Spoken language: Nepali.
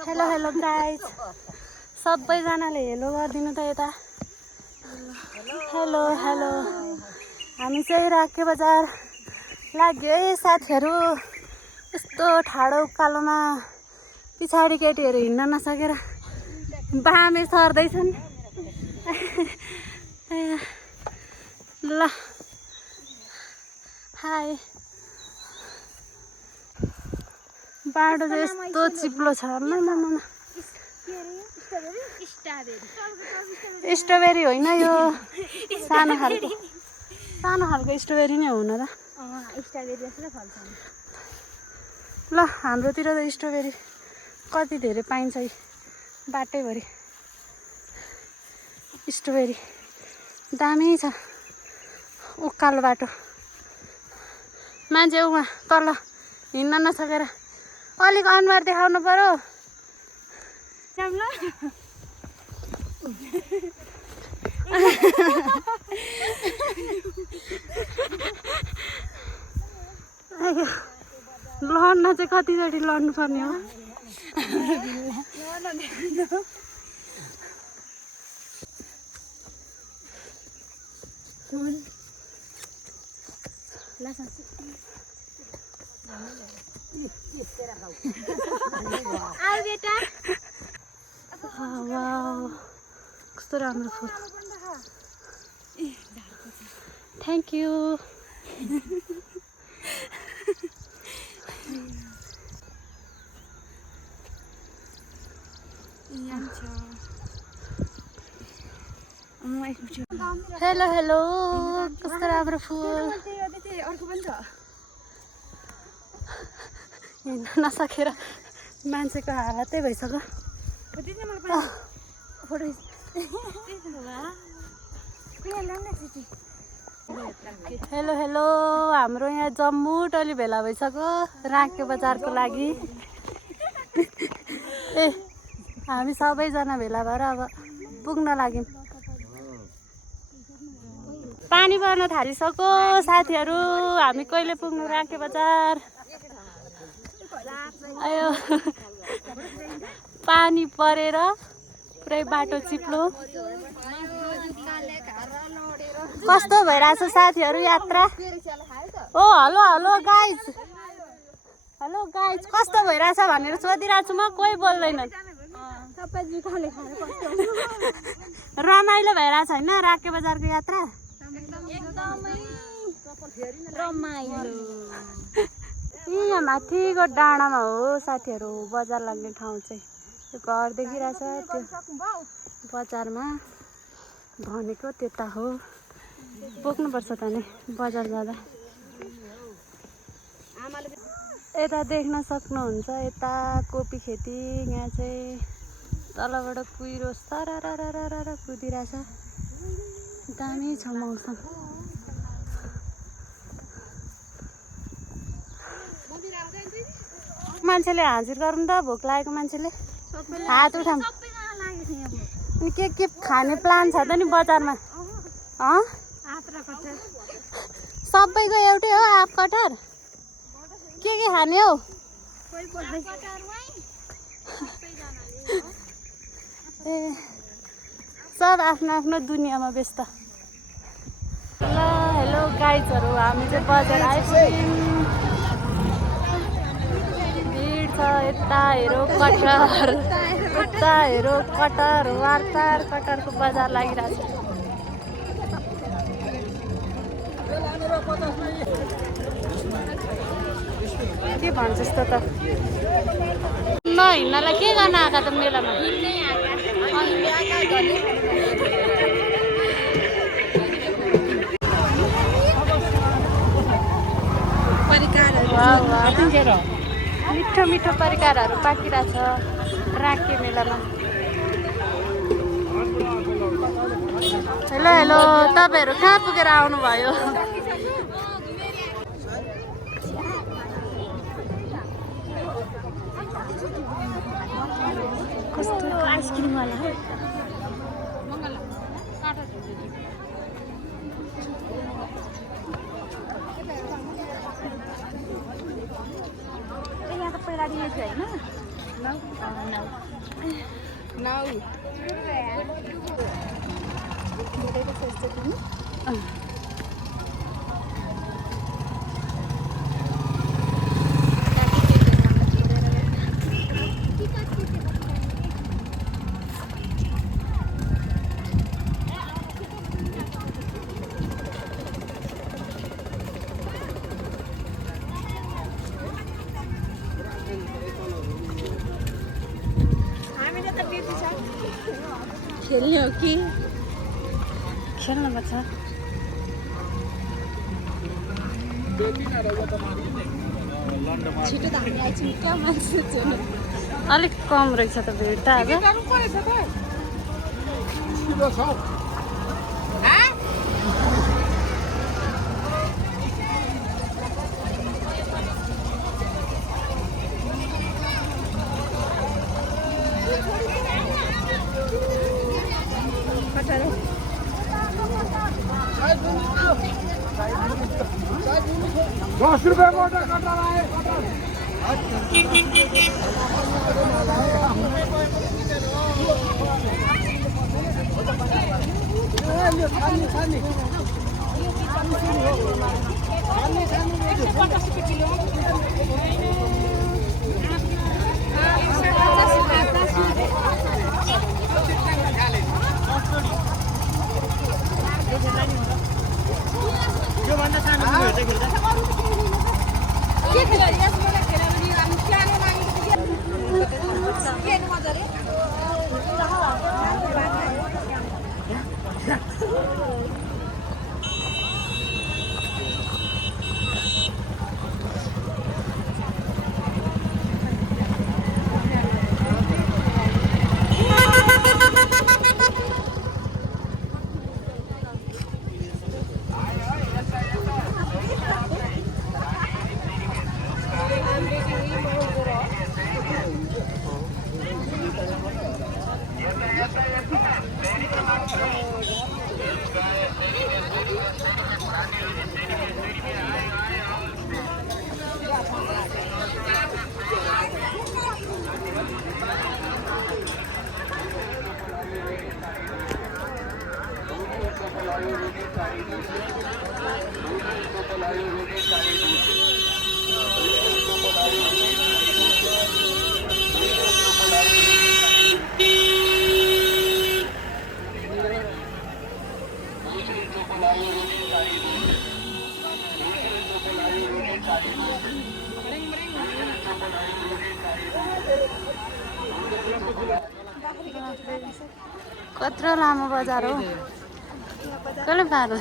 हेलो हेलो गाइज सबैजनाले हेलो गरिदिनु त यता हेलो हेलो हामी चाहिँ राके बजार लाग्यो है साथीहरू यस्तो ठाडो उकालोमा पछाडि केटीहरू हिँड्न नसकेर बामे सर्दैछन् ल हाय बाटो चाहिँ यस्तो चिप्लो छ स्ट्रबेरी होइन यो सानो खालको स्ट्रबेरी नै हो न त ल हाम्रोतिर त स्ट्रबेरी कति धेरै पाइन्छ बाटैभरि स्ट्रबेरी दामी छ उकालो बाटो मान्छे उहाँ तल हिँड्न नसकेर अलिक अनुहार देखाउनु पर्यो लड्न चाहिँ कतिचोटि लड्नु पर्ने हो कस्तो राम्रो फुल थ्याङ्क यू हेलो हेलो कस्तो राम्रो फुल हिँड्न नसकेर मान्छेको हालतै भइसक्यो हेलो हेलो हाम्रो यहाँ जम्मू टोली भेला भइसक्यो राके बजारको लागि ए हामी सबैजना भेला भएर अब पुग्न लाग्यौँ पानी पर्न थालिसक्यो साथीहरू हामी कहिले पुग्नु राके बजार आयो पानी परेर पुरै बाटो चिप्लो कस्तो भइरहेछ साथीहरू यात्रा ओ हेलो हेलो गाइज कस्तो भइरहेछ भनेर सोधिरहेको छु म कोही बोल्दैनन् रमाइलो भइरहेछ होइन राके बजारको यात्रा यहाँ माथिको डाँडामा हो साथीहरू बजार लाग्ने ठाउँ चाहिँ त्यो घर देखिरहेछ त्यो बजारमा भनेको त्यता हो बोक्नुपर्छ त नि बजार जाँदा यता देख्न सक्नुहुन्छ यता कोपी खेती यहाँ चाहिँ तलबाट कुहिरो सरर कुदिरहेछ दामी छ मौसम मान्छेले हाजिर गरौँ त भोक लागेको मान्छेले हात उठाऊँ अनि के खाने प्लान छ त नि बजारमा सबैको एउटै हो आँप कटहर के खाने हौ ए सब आफ्नो आफ्नो दुनियाँमा व्यस्त ल हेलो गाइजहरू हामी चाहिँ बजार आइपुग्यौँ भिड छ यता हेरो कटहर वार्तार कटहरको बजार लागिरहेको छ के भन्छ जस्तो त नहिँड्नलाई के गर्न आएका त मेलामा मिठो मिठो परिकारहरू पाकिरहेछ राके मेलामा हेलो हेलो तपाईँहरू कहाँ पुगेर आउनुभयो कस्तो आइसक्रिम वाला हो यहाँ त पहिला दिएछ होइन खेल्ने हो कि खेल्नुपर्छ छिटो त हामी आइछौँ कहाँ मान्छे अलिक कम रहेछ त भिड त आज ₹10 मोटा कटर आए कत्रो लामो बजार हो कसले पारो